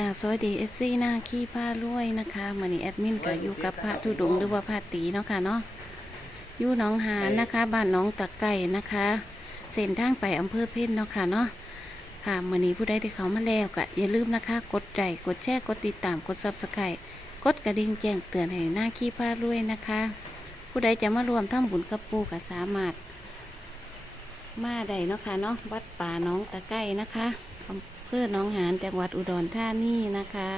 กาบสวัสดีเอฟซีหน้าขี้ผ้ารวยนะคะมือนี้แอดมินก็อยู่กับพระธุดงค์หรือว่าพระตีเนาะค่ะเนาะอยู่หนองหานนะคะบ้านหน้องตะไก่นะคะ เส้นทางไปอำเภอเพ่นเนาะค่ะเนาะค่ะมือนี้ผู้ใดที่เขามาแล้วก็อย่าลืมนะคะ กดไลค์กดแชร์กดติดตามกดซับสไครต์กดกระดิ่งแจ้งเตือนให้หน้าขี้ผ้ารวยนะคะ ผู้ใดจะมารวมทำบุญกับปูก็สามารถมาได้เนาะค่ะเนาะวัดป่าหน้องตะไก่นะคะ ภอหนองหานจังหวัดอุดรธานีนะคะ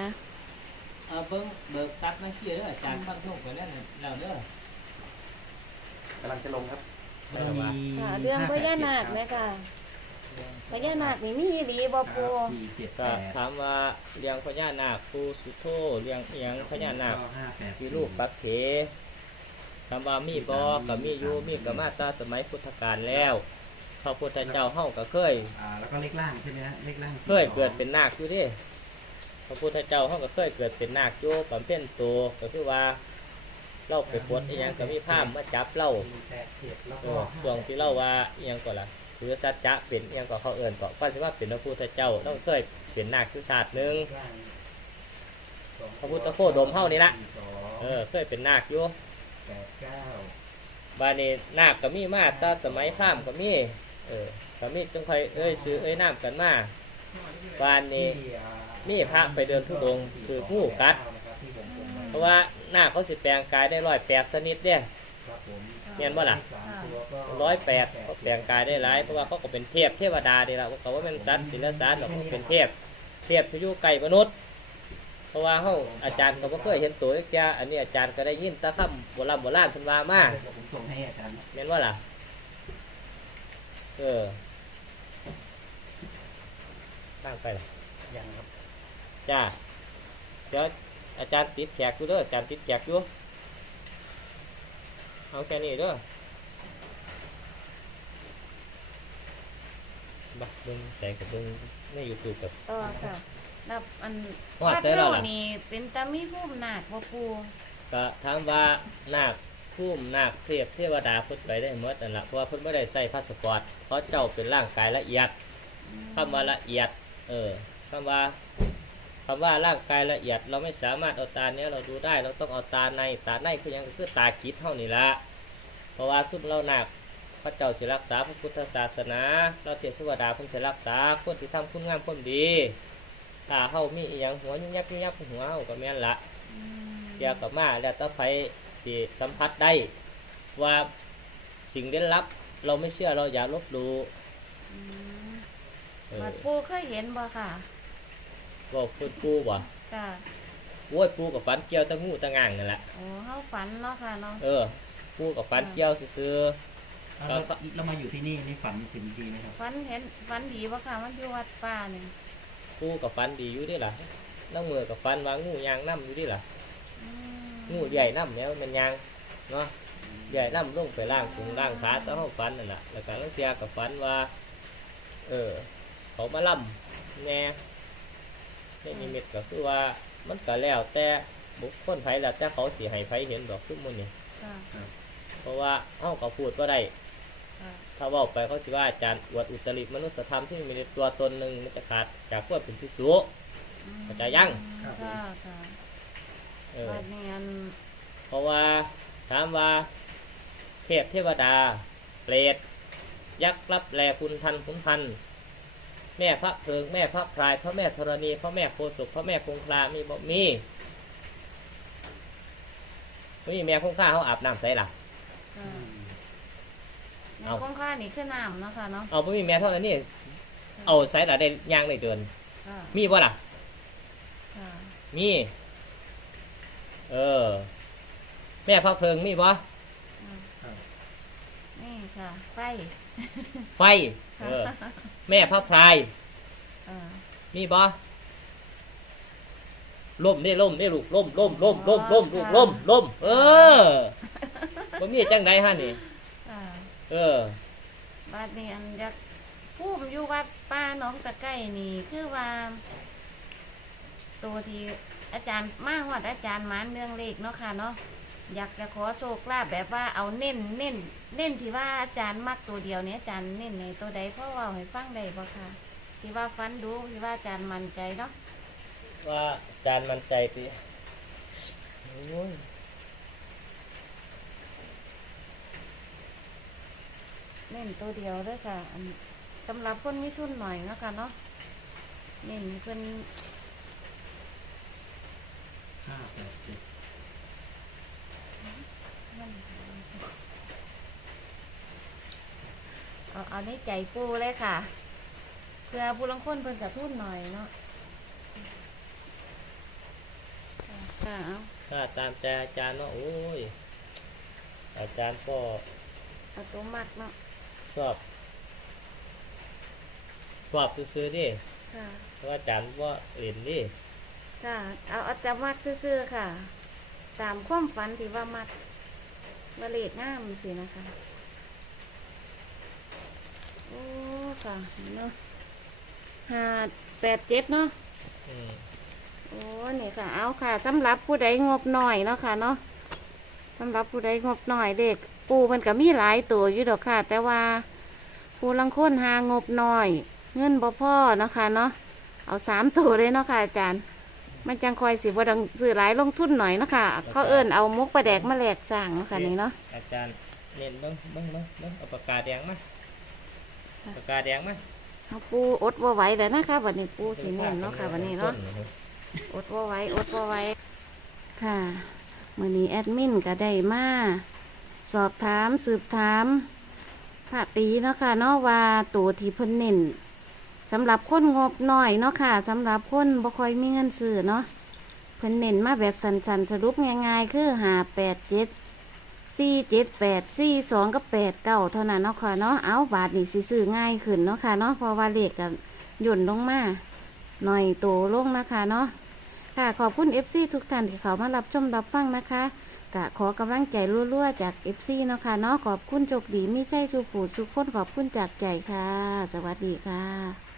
เอาเบิ้งเบิกซับนั่งเชียร์เด้ออาจารย์ฟังทุ่งไปแล้วนะแล้วเด้อกำลังจะลงครับไม่ต้องมาค่ะเรื่องพญานาคไหมค่ะพญานาคนี่มีอีหลีบ่ปูสี่เจ็ดแปก็ดถามว่าเลี้ยงพญานาคปูสุโธเลี้ยงเอียงพญานาคห้าแปดที่ลูกปักเขคำว่ามีบ่กับมีอยู่มีกับมาตราสมัยพุทธกาลแล้ว พระพุทธเจ้าเฮาก็เคย อ่าแล้วก็เลขล่างใช่ไหมฮะเลขล่างเคยเกิดเป็นนาคอยู่เดิพระพุทธเจ้าเฮาก็เคยเกิดเป็นนาคอยู่บำเพ็ญตัวก็คือว่าเราไปปวดอีหยังก็มีพามมาจับเราแปดเจ็ดแล้วเอก็อช่วงที่เล่าว่าอิหยังก่อนล่ะคือสัจจะเป็นอิหยังก่อนเขาเอิญก่อนก็จะว่าเป็นพระพุทธเจ้าต้องเคยเป็นนาคคือศาสตร์หนึ่งพระพุทธโคดมเฮ้านี่ละเออเคยเป็นนาคอยู่แปดเก้าบานี้นาคก็มีมาแตาสมัยพราหมณ์ก็มี เออก็มีจังค่อยเอ้ยซื้อเอ้ยน้ำกันมาบานนี้มีพระไปเดินทุดงค์คือผู้กัด เพราะว่านาคเขาสิแปลงกายได้ร้อยแปดชนิดเนี่ยเรียนบ่ล่ะร้อยแปดเขาแปลงกายได้หลายเพราะว่าเขาก็เป็นเทพเทวดาดีละเขาว่าเป็นสัตว์ศิลสัตว์หรอกเขาเป็นเทพเทพที่อยู่ไกลมนุษย์เพราะว่าเขาอาจารย์ก็บ่เคยเห็นตัวเจ้าอันนี้อาจารย์ก็ได้ยินแตะคำโบราณโบราณเพิ่นว่ามาผมส่งให้อาจารย์แม่นว่าล่ะ เออตั้งไปล่ะยังครับจ้าเดี๋ยวอาจารย์ติดแขกอยู่เด้ออาจารย์ติดแขกอยู่เอาแค่นี้เด้อบักเบิ่งใส่กับเบิ่งใน YouTube กับ ต่อค่ะรับอันว่าวัดเจอแล้วเฮาล่ะนี่เป็นตามีภูมินาคบ่ปูก็ถามว่านาค ภูมินาคเทพเทวดาเพิ่นไปได้หมดนั่นล่ะเพราะว่าเพิ่นบ่ได้ใส่พาสปอร์ตเพราะเจ้าเป็นร่างกายละเอียดคำว่าละเอียด เออคำว่าคำว่าร่างกายละเอียด เราไม่สามารถเอาตาเนี้ยเราดูได้ เราต้องเอาตาในตาในคือหยังก็คือตาคิดเท่านี้ละเพราะว่าสุดเรานาคพระเจ้าสิรักษาพระพุทธศาสนา เราเทพเทวดาเพิ่นสิรักษาคนที่ทำคุณงามความดีถ้าเฮามีอีหยังหัวยุ่งยับยุ่งยับหัวเฮาก็แม่นละอืมเกี่ยวกับมาแล้วต้องไป สิสัมผัสได้ว่าสิ่งเล่นลับ เราไม่เชื่อเราอย่าลบหลู่อืมเออวัดปูเคยเห็นบ่ค่ะบอกพูดปูว่ะค่ะโว้ยปูกับฟันเกี่ยวตะงูตะง่างนั่นแหละโอ้เฮาฝันเนาะค่ะเนาะเออปูกับฟันเกี่ยวซื่อแล้วเรามาอยู่ที่นี่นี่ฝันถึงดีไหมครับฝันเห็นฝันดีบ่ค่ะ มันอยู่วัดป่านี่ๆปูกับฟันดีอยู่เดิล่ะน้ำมือกับฟันว่างูยางน้ำอยู่เดิล่ะอืม งูใหญ่น้ำแล้วมันยางเนาะใหญ่น้ำลงไปล่างถุงล่างขาต้องเอาฟันนั่นแหละแล้วก็ลังเทียกับฟันว่า เออ เขามาล่ำแน่ในนิมิตก็คือว่ามันก็แล้วแต่บุคคลไผแล้วแต่เขาสิให้ไผเห็นดอกทุกมื้อนี่ค่ะเพราะว่าเฮาก็พูดบ่ได้ค่ะถ้าเว้าไปเขาสิว่าอาจารย์อวดอุตริมนุสธรรมที่มีในตัวตนหนึงมันจะขาดจากความเป็นพิสุอืมเข้าใจยังค่ะค่ะ เออวัดนี้อันเพราะว่าถามว่า เทพเทวดา เปรตยักษ์รับแลคุณทันคุณพัน แม่พระเพิง แม่พระพราย พระแม่ธรณี พระแม่โคศกพระแม่คงคลามีบ่มีมีแม่คงคลาเขาอาบน้ำใส่ล่ะ ค่ะในเอา คงค่านี่คือน้ำเนาะค่ะเนาะเอาบ่มีแม่เท่านั้นนี่เอาใส่ล่ะได้ย่างได้เดิน ค่ะมีบ่ล่ะ ค่ะมี เออ แม่พระเพิงมีบ่อืมนี่ค่ะ ไฟ ไฟ เออ แม่พระพรายเออมีบ่ล่มนี่ล่มนี่ลูกล่มล่มล่มล่มล่มลูกล่มล่มเออบ่มีจังไดฮะนี่ค่ะเออ บัดนี้อันอยากผู้มอยู่วัดป้าหน้องตะไก่นี่ คือว่า ตัวที่ อาจารย์มาฮอดอาจารย์หมานเมืองเลขเนาะค่ะเนาะอยากจะขอโชคลาภแบบว่าเอาเน้นเน้นเน้นที่ว่าอาจารย์มักตัวเดียวเนี่ยอาจารย์เน้นในตัวใดเพราะว่าให้ฟังได้บ่ค่ะ ที่ว่าฟันดูที่ว่าอาจารย์มั่นใจเนาะว่าอาจารย์มันใจติโอ้ยเน้นตัวเดียวเด้วยค่ะอันสำหรับคนมีทุนหน่อยเนาะคะเนาะเน้นให้เพิ่น ห้าแปดเจ็ดเอาเอาในใจปูเลยค่ะ เพื่อผู้ลังคนเพิ่นจะทุนหน่อยเนาะค่ะเอาถ้าตามใจอาจารย์ว่าโอ้ย อาจารย์ก็เอาตัวมักเนาะชอบชอบซื้อๆดิค่ะเพราะว่าอาจารย์ว่าเล่นดิ ค่ะ เอาเอาแต่มักซื่อๆค่ะ ตามความฝันที่ว่ามักวาเลดงามสินะคะ โอ้ค่ะเนาะห้าแปดเจ็ดเนาะอืมโอ้นี่ค่ะ เอาค่ะสำหรับผู้ใดงบหน่อยเนาะค่ะเนาะสำหรับผู้ใดงบหน่อยเด็ก ปูมันก็มีหลายตัวอยู่ดอกค่ะ แต่ว่าผู้ลังคนหางบหน่อย เงินบ่พ่อเนาะค่ะเนาะเอาสามตัวเลยเนาะค่ะอาจารย์ มันจังคอยสิบ่ดังซื้อหลายลงทุนหน่อยเนาะค่ะ เขาเอิ้นเอามุกประแดกมาแหลกสร้างเนาะค่ะนี่เนาะอาจารย์เล่นเบิ้งเบิ้งเบิ้งเบิ้งเอาปากกาแดงมาค่ะปากกาแดงมาเอาปูอดว่าไหวแล้วนะคะวันนี้ปูสีเน้นเนาะค่ะวันนี้เนาะอดว่าไหว้อดว่าไหว้ค่ะมื่อนี้แอดมินก็ได้มาสอบถามสืบถามพระตีเนาะค่ะเนาะว่าตัวที่เพิ่นเน้น สำหรับคนงบน้อยเนาะค่ะสำหรับคนบ่ค่อยมีเงินซื้อเนาะเพิ่นเน้นมาแบบสันๆสรุปง่ายๆคือหาแปดเจ็ดสี่เจ็ดแปดสี่สองกับแปดเก้าเท่านั้นเนาะค่ะเนาะเอาบาทนี่สิซื้อง่ายขึ้นเนาะค่ะเนาะเพราะว่าเลขกันหย่นลงมาหน่อยโตลงนะคะเนาะค่ะขอบคุณ FC ทุกท่านที่เขามารับชมรับฟังนะคะกะขอกำลังใจรั่วๆจาก FC เนาะค่ะเนาะขอบคุณโจกดีไม่ใช่ทุกผู้ทุกคนขอบคุณจากใจค่ะ สวัสดีค่ะ